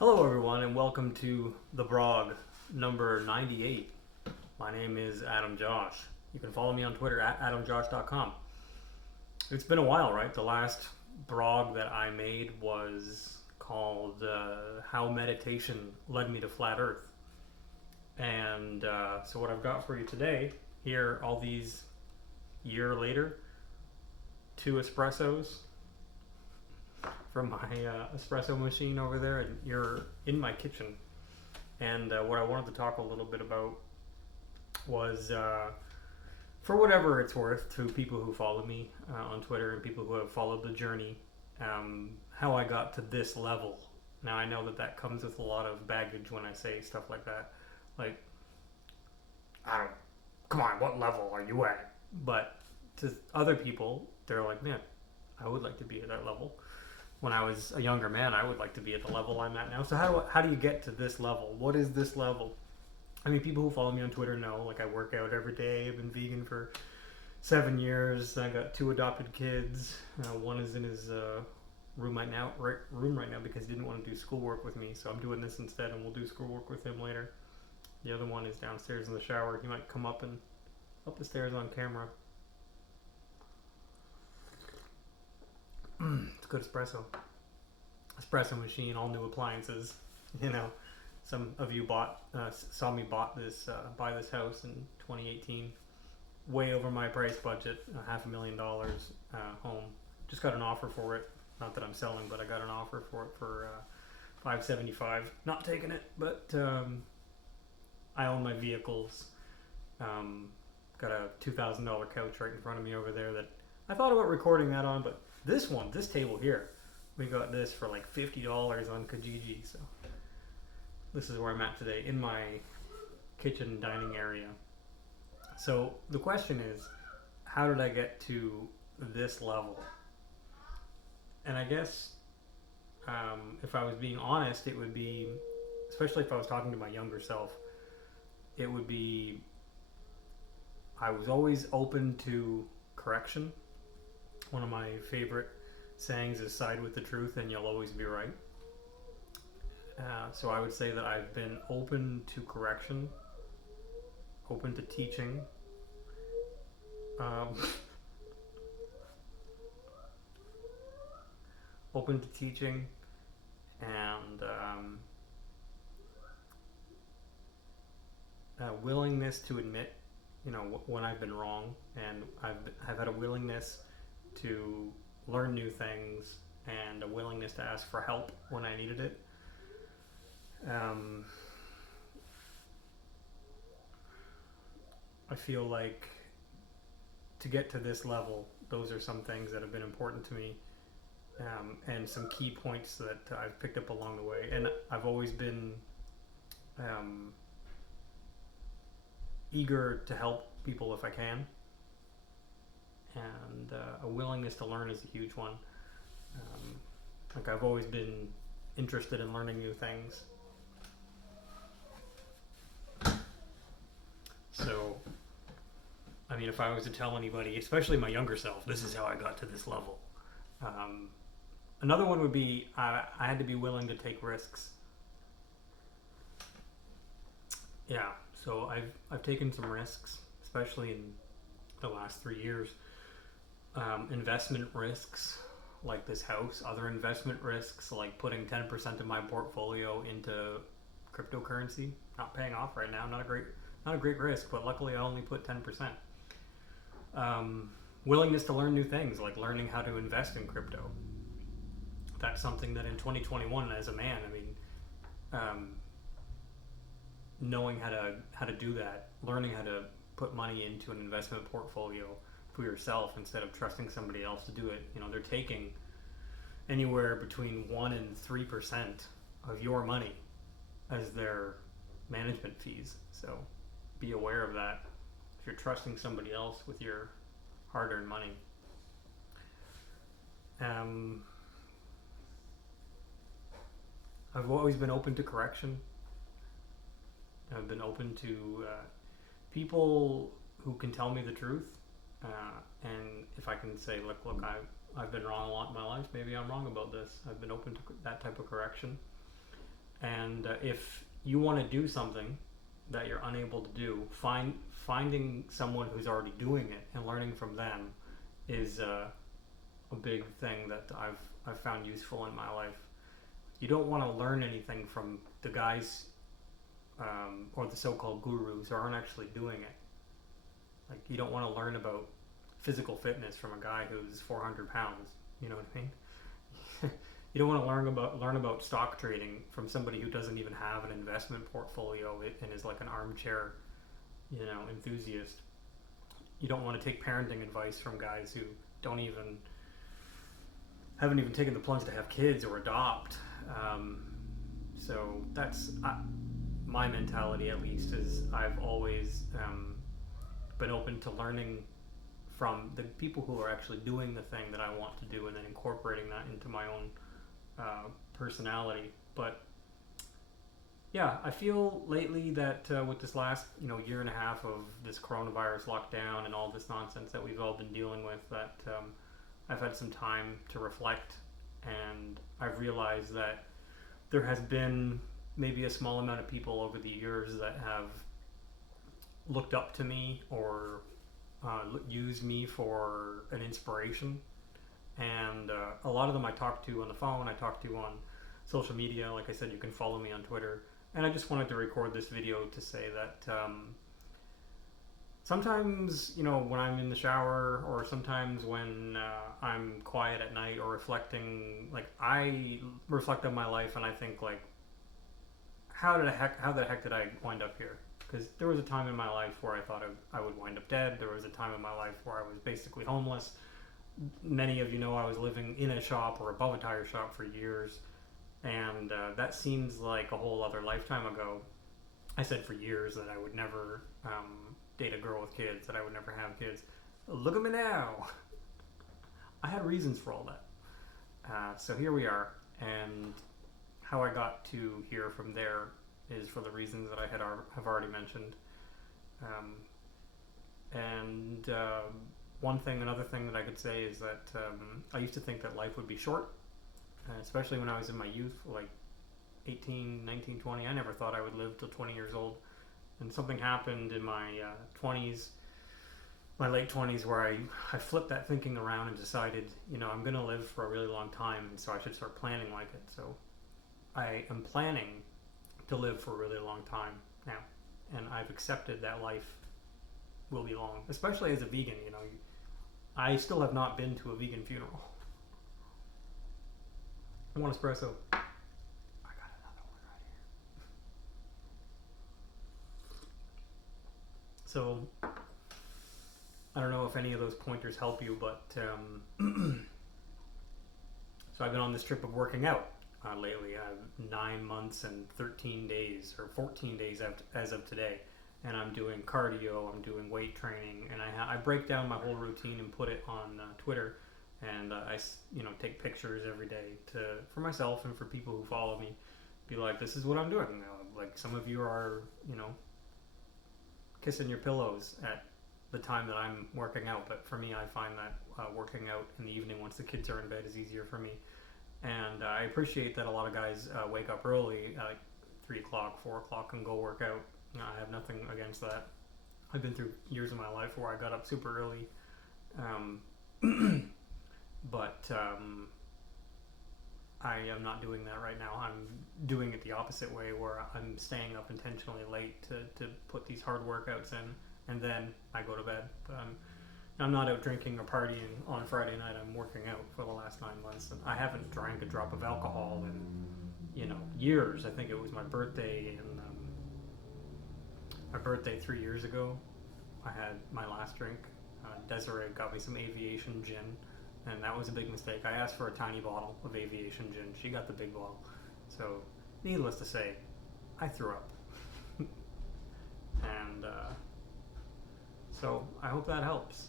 Hello, everyone, and welcome to the Brog number 98. My name is Adam Josh. You can follow me on Twitter at adamjosh.com. It's been a while, right? The last Brog that I made was called How Meditation Led Me to Flat Earth. And so, what I've got for you today, here, all these year later, 2 espressos from my espresso machine over there, and you're in my kitchen. And what I wanted to talk a little bit about was, for whatever it's worth, to people who follow me on Twitter and people who have followed the journey, how I got to this level. Now, I know that that comes with a lot of baggage when I say stuff like that. Like, I don't, come on, what level are you at? But to other people, they're like, man, I would like to be at that level. When I was a younger man, I would like to be at the level I'm at now. So how do you get to this level? What is this level? I mean, people who follow me on Twitter know, like, I work out every day. I've been vegan for 7 years. I got 2 adopted kids. One is in his room right now because he didn't want to do schoolwork with me. So I'm doing this instead, and we'll do schoolwork with him later. The other one is downstairs in the shower. He might come up the stairs on camera. It's good espresso machine, all new appliances. You know, some of you saw me buy this house in 2018, way over my price budget, $500,000 home. Just got an offer for it. Not that I'm selling, but I got an offer for it for $575. Not taking it, but I own my vehicles. Got a $2,000 couch right in front of me over there that I thought about recording that on, but this table here, we got this for like $50 on Kijiji. So this is where I'm at today, in my kitchen dining area. So the question is, how did I get to this level? And I guess if I was being honest, it would be, especially if I was talking to my younger self, it would be, I was always open to correction. One of my favorite sayings is side with the truth and you'll always be right. So I would say that I've been open to correction, open to teaching, open to teaching, and willingness to admit, when I've been wrong, and I've had a willingness to learn new things and a willingness to ask for help when I needed it. I feel like to get to this level, those are some things that have been important to me, and some key points that I've picked up along the way. And I've always been eager to help people if I can. And a willingness to learn is a huge one. Like, I've always been interested in learning new things. So, I mean, if I was to tell anybody, especially my younger self, this is how I got to this level. Another one would be I had to be willing to take risks. Yeah, so I've taken some risks, especially in the last 3 years. Investment risks like this house, other investment risks like putting 10% of my portfolio into cryptocurrency, not paying off right now, not a great risk, but luckily I only put 10%. Willingness to learn new things, like learning how to invest in crypto. That's something that in 2021, as a man, I mean, knowing how to do that, learning how to put money into an investment portfolio for yourself instead of trusting somebody else to do it. They're taking anywhere between 1% and 3% of your money as their management fees. So be aware of that if you're trusting somebody else with your hard-earned money. I've always been open to correction. I've been open to people who can tell me the truth. And if I can say, look, I've been wrong a lot in my life. Maybe I'm wrong about this. I've been open to that type of correction. And if you want to do something that you're unable to do, finding someone who's already doing it and learning from them is a big thing that I've found useful in my life. You don't want to learn anything from the guys or the so-called gurus who aren't actually doing it. Like, you don't want to learn about physical fitness from a guy who's 400 pounds. You know what I mean? You don't want to learn about stock trading from somebody who doesn't even have an investment portfolio and is like an armchair, enthusiast. You don't want to take parenting advice from guys who haven't even taken the plunge to have kids or adopt. So that's my mentality, at least, is I've always been open to learning from the people who are actually doing the thing that I want to do, and then incorporating that into my own personality. But yeah, I feel lately that with this last year and a half of this coronavirus lockdown and all this nonsense that we've all been dealing with, that I've had some time to reflect, and I've realized that there has been maybe a small amount of people over the years that have looked up to me or used me for an inspiration. And a lot of them I talk to on the phone, I talk to on social media. Like I said, you can follow me on Twitter. And I just wanted to record this video to say that sometimes, when I'm in the shower, or sometimes when I'm quiet at night or reflecting, like, I reflect on my life and I think, like, how the heck did I wind up here? Because there was a time in my life where I thought I would wind up dead. There was a time in my life where I was basically homeless. Many of you know I was living in a shop or above a tire shop for years, and that seems like a whole other lifetime ago. I said for years that I would never date a girl with kids, that I would never have kids. Look at me now. I had reasons for all that. So here we are, and how I got to here from there is for the reasons that I have already mentioned. Another thing that I could say is that I used to think that life would be short, especially when I was in my youth, like 18, 19, 20. I never thought I would live till 20 years old. And something happened in my 20s, my late 20s, where I flipped that thinking around and decided, I'm going to live for a really long time, and so I should start planning like it. So I am planning to live for a really long time now, and I've accepted that life will be long, especially as a vegan. I still have not been to a vegan funeral. One espresso. I got another one right here. So I don't know if any of those pointers help you, but so I've been on this trip of working out lately. I have 9 months and 13 days, or 14 days as of today. And I'm doing cardio, I'm doing weight training, and I break down my whole routine and put it on Twitter, and I take pictures every day for myself and for people who follow me, be like, this is what I'm doing. Like, some of you are kissing your pillows at the time that I'm working out, but for me, I find that working out in the evening once the kids are in bed is easier for me. And I appreciate that a lot of guys wake up early, like 3 o'clock, 4 o'clock, and go work out. I have nothing against that. I've been through years of my life where I got up super early. But I am not doing that right now. I'm doing it the opposite way, where I'm staying up intentionally late to put these hard workouts in, and then I go to bed. But I'm not out drinking or partying on Friday night. I'm working out for the last 9 months, and I haven't drank a drop of alcohol in years. I think it was my birthday my birthday 3 years ago. I had my last drink. Desiree got me some Aviation gin, and that was a big mistake. I asked for a tiny bottle of Aviation gin. She got the big bottle. So, needless to say, I threw up. And so I hope that helps.